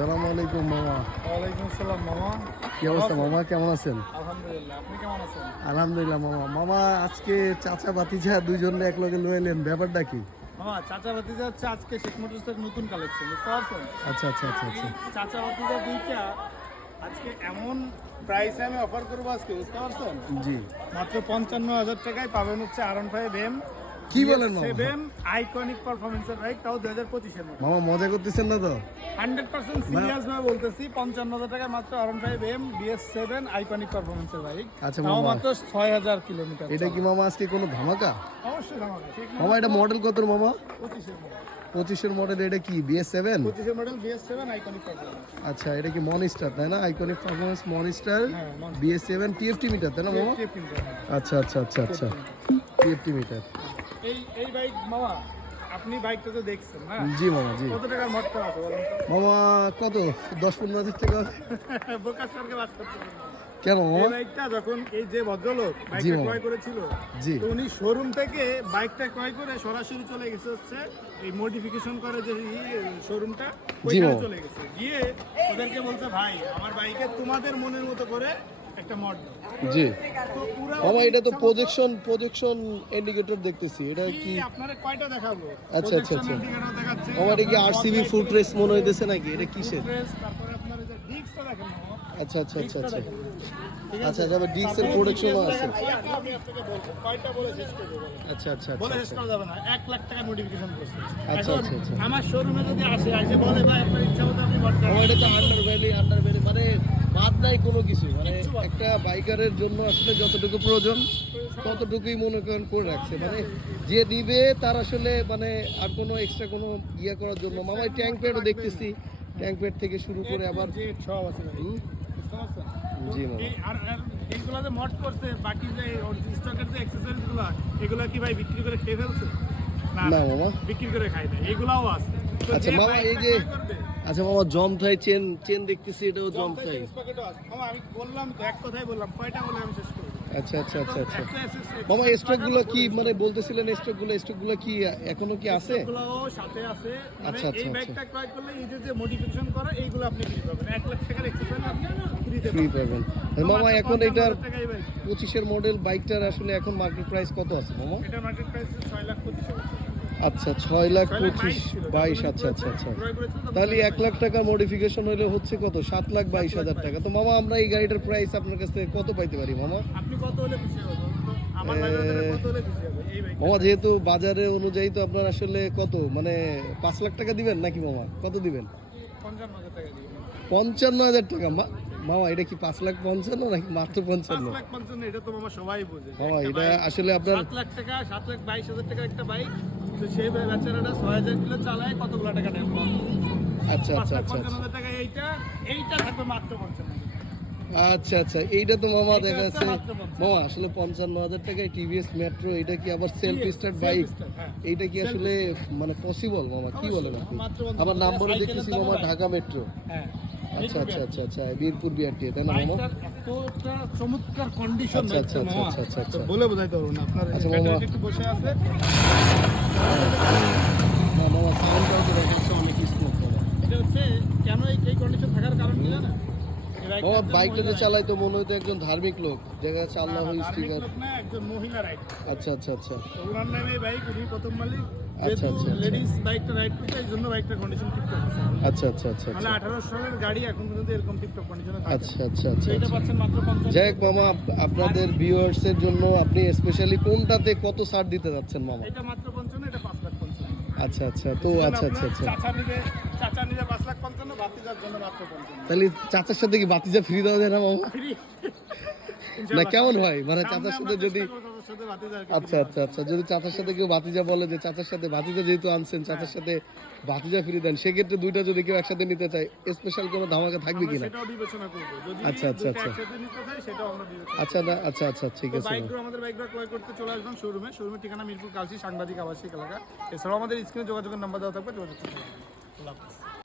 আসসালামু আলাইকুম মামা। ওয়ালাইকুম আসসালাম মামা। কি অবস্থা মামা, কেমন আছেন? আলহামদুলিল্লাহ, আপনি কেমন আছেন? আলহামদুলিল্লাহ মামা। মামা আজকে চাচা ভাতিজা দুইজন এক লগে লয়ে এলেন, ব্যাপারটা কি? মামা চাচা ভাতিজা হচ্ছে আজকে শেখ মোটরসের নতুন কালেকশন, বুঝতে পারছেন? আচ্ছা আচ্ছা আচ্ছা আচ্ছা। চাচা ভাতিজা দুইটা আজকে এমন প্রাইসে আমি অফার করবো আজকে, বুঝতে পারছেন? জি। মাত্র 55,000 টাকায় পাবেন হচ্ছে R15M কি বলেন মামা? 7 আইকনিক পারফরম্যান্সের বাইক, তাও 2025 এর মধ্যে। মামা মজা করতেছেন না তো? 100% সিরিয়াস ভাবে বলতেছি, 55,000 টাকায় মাত্র R15M BS7 আইকনিক পারফরম্যান্সের বাইক, আচ্ছা তাও মামা, মাত্র 6,000 কিলোমিটার। এটা কি মামা আজকে কোনো ধামাকা? অবশ্যই আমাকে ঠিক না? মামা এটা মডেল কত মামা? 25 এর মধ্যে। 25-এর মডেল, এটা কি BS7? 25 model BS7 iconic performance. আচ্ছা, এটা কি মনস্টার তাই না? আইকনিক পারফরম্যান্স মনস্টার হ্যাঁ, Monster। BS7 TFT মিটার তাই না মামা? আচ্ছা আচ্ছা আচ্ছা আচ্ছা, TFT মিটার। এই বাইক মামা, আপনি বাইকটা তো দেখছেন না? জি মামা জি। কত টাকার মডটা আছে বলেন তো? মামা কত 10-15 হাজার টাকা? বোকা সরকে বাস করতে পারবেন না। কেন মামা? এই বাইকটা যখন এই যে ভদ্রলোক জি বাইকটা মামা। ক্রয় করেছিল, জি। তো উনি শোরুম থেকে বাইকটা ক্রয় করে সরাসরি চলে গেছে হচ্ছে এই মডিফিকেশন করে যে শোরুমটা, ওইখানে মামা। চলে গেছে, গিয়ে ওদেরকে বলছে ভাই আমার বাইকে তোমাদের মনের মতো করে একটা মড দাও। জি তো পুরো মামা, এটা তো প্রজেকশন ইন্ডিকেটর দেখতেছি, এটা কি? আপনারে কয়টা দেখাবো? আচ্ছা, আচ্ছা, আচ্ছা। Projection indicator দেখাচ্ছে, মামা এটা কি আপনার RCB spotlight ফুট রেস মনে হইতেছে নাকি? এটা কিসের? footrest, তারপরে আপনার এই যে ডিস্কটা দেখেন মামা, আচ্ছা আচ্ছা আচ্ছা ডিস্কটা আচ্ছা দেখেন। ঠিক আচ্ছা, আছে? যাবে ডিক্সের তারপরে প্রোডাকশনও GPS আছে। দেখেন, কয়টা আমি আপনাকে বলবো, কয়টা বলে শেষ করবো বলেন? আচ্ছা আচ্ছা বলে আচ্ছা শেষ আচ্ছা করা যাবে না, 1 লাখ টাকা মডিফিকেশন করছে। আচ্ছা, এখন আচ্ছা, আচ্ছা। আমার শোরুমে যদি আসে বলে ভাই আপনার ইচ্ছা মতো আপনি বট মামা এটা তো আন্ডার ভ্যালি মানে বাদ নাই কোনো কিছু, মানে কিচ্ছু বাদ একটা বাইকারের জন্য আসলে যতটুকু প্রয়োজন ততটুকুই মনে করেন করে রাখছে, মানে যে নিবে তার আসলে মানে আর কোনো এক্সট্রা কোনো ইয়ে করার জন্য। মামা এই ট্যাঙ্ক প্যাডও দেখতেছি, ট্যাঙ্ক প্যাড থেকে শুরু করে আবার সব আছে ভাই। হুম, বুঝতে পারছেন? জি মামা। আর এইগুলা যে মড করছে, বাকি যে স্টকের যে অ্যাক্সেসরিজ গুলো, এগুলা কি ভাই বিক্রি করে খেয়ে ফেলছে? না মামা। বিক্রি করে খাই না, এগুলাও আছে। তো আচ্ছা যে মামা, বাইকটা এই যে ক্রয় করবে, আচ্ছা মামা, জমথাই চেন চেন দেখতেছি, এটাও জমথা জমথাই। চেঞ্জ প্যাকেটও আছে। মামা আমি বললাম তো, এক কথাই বললাম, কয়টা বলে আমি শেষ করব? আচ্ছা আচ্ছা আচ্ছা আচ্ছা একটা accessories মামা, স্টকগুলো কি লাগানো মানে বলতেছিলেন, স্টকগুলো কি এখনো কি আছে? স্টকগুলোও সাথে আছে। মানে আচ্ছা, আচ্ছা, এই আচ্ছা। বাইকটা ক্রয় করলে এই যে মডিফিকেশন করা, এইগুলো আপনি ফ্রি পাবেন। 1 লাখ টাকার এক্সেসরি আপনি ফ্রিতে ফ্রি পাবেন। পাবেন মামা। এখন এটার 55,000 টাকায় বাইক। 25-এর মডেল বাইকটার আসলে এখন মার্কেট প্রাইস কত আছে মামা? এটা মার্কেট প্রাইস 6,25,000 টাকা। আচ্ছা 6,25,000, ছিল। 22, আচ্ছা আচ্ছা আচ্ছা। ক্রয় করেছিল তখন তাহলে 1 6,22,000 লাখ টাকার মডিফিকেশন হলে হচ্ছে কত? 7,22,000 টাকা। তো মামা আমরা এই গাড়িটার প্রাইস আপনার কাছ থেকে কত পাইতে পারি মামা? আপনি কত হলে খুশি হবেন? আমার ভাইদের কত হলে খুশি হবে এই বাইক? মামা যেহেতু বাজারে অনুযায়ী তো আপনার আসলে কত মানে 5 লাখ টাকা দিবেন নাকি মামা? কত দিবেন? 55,000 টাকা দিয়ে। 55,000 টাকা? মামা এটা কি 5,55,000 নাকি মাত্র 55? 5,55,000 এটা তো মামা সবাই বোঝে। মামা এটা আসলে আপনার 7 লাখ টাকা, 7,22,000 টাকার একটা বাইক, তো সেই বেচারাটা 6,000 কিলো চালায় কতগুলো টাকা নেন? আচ্ছা আচ্ছা আচ্ছা 5,55,000 টাকা। এইটা থাকবে মাত্র 55,000। আচ্ছা আচ্ছা, এইটা তো মামা এইটা দেখা হচ্ছে যাচ্ছে মাত্র 55,000 মামা আসলে 55,000 টাকায় টিভিএস মেট্রো, এটা কি আবার সেলফ স্টার্ট বাইক? হ্যাঁ। এইটা কি আসলে মানে পসিবল মামা? কি বলেন আপনি? মাত্র 55,000 আবার নাম্বারে সাইকেলের দেখতেছি দামও মামা নাই। ঢাকা মেট্রো। হ্যাঁ। আচ্ছা আচ্ছা আচ্ছা আচ্ছা, বীরপুর বিআরটি তাই না মামা? বাইকটার এতটা চমৎকার কন্ডিশন আচ্ছা, আচ্ছা, আচ্ছা, আচ্ছা, আচ্ছা, আচ্ছা। বলে বোঝাইতে পারবো না। আপনার আচ্ছা, ব্যাটারিটা মামা। একটু বসে আছে। না মামা, সাউন্ডটাও তো দেখা যাচ্ছে অনেক স্মুথ মামা। এটা হচ্ছে কেন এই কন্ডিশন থাকার কারণ কি জানেন? এই মামা একজন বাইকটা যে মহিলা চালাই তো মনে হতো একজন ধার্মিক লোক, দেখা যাচ্ছে না, আল্লাহ না, ধার্মিক স্টিকার। লোক না, একজন মহিলা রাইড। আচ্ছা আচ্ছা আচ্ছা তো ওনার নামে এই বাইক, উনি প্রথম মালিক। আচ্ছা, যেহেতু আচ্ছা, আচ্ছা। লেডিস বাইকটা রাইড করতে, এই জন্য বাইকটার কন্ডিশন টিপটপ আছে। আচ্ছা আচ্ছা আচ্ছা মানে আচ্ছা 18 সালের গাড়ি এখন পর্যন্ত এরকম টিপটপ কন্ডিশনে থাকে। আচ্ছা আচ্ছা আচ্ছা তো এটা আচ্ছা। পাচ্ছেন মাত্র 50। যাই হোক মামা, আপনাদের ভিউয়ার্স এর জন্য আপনি স্পেশালি কোনটাতে কত ছাড় দিতে যাচ্ছেন মামা? এটা মাত্র 55, এটা 5,55,000। আচ্ছা আচ্ছা, তো আচ্ছা আচ্ছা আচ্ছা, চাচা নিবে 5,55,000, ভাতিজার জন্য মাত্র 55। তাহলে চাচার সাথে কি বাতিজা ফ্রি দেওয়া যায় না মামা? ফ্রি। না কেমন হয় মানে চাচার সাথে যদি, ভাতিজার আচ্ছা আচ্ছা আচ্ছা, যদি চাচার সাথে কেউ বাতিজা বলে যে চাচার সাথে বাতিজা যেহেতু আনছেন, চাচার সাথে বাতিজা ফ্রি দেন, সেক্ষেত্রে দুইটা যদি কেউ একসাথে নিতে চায় স্পেশাল কোনো ধামাকা থাকবে কিনা? সেটাও বিবেচনা করব। যদি আচ্ছা, আচ্ছা, দুটো আচ্ছা। একসাথে নিতে চাই, সেটাও আমরা বিবেচনা আচ্ছা না, আচ্ছা আচ্ছা ঠিক করব। আছে। বাইকগুলো, আমাদের বাইকগুলো ক্রয় করতে চলে আসবেন শোরুমের ঠিকানা মিরপুর কালচি সাংবাদিক আবাসিক এলাকা। এছাড়াও আমাদের স্ক্রিনে যোগাযোগের নাম্বার দেওয়া থাকবে, যোগাযোগ করতে পারবেন। আল্লাহ হাফেজ।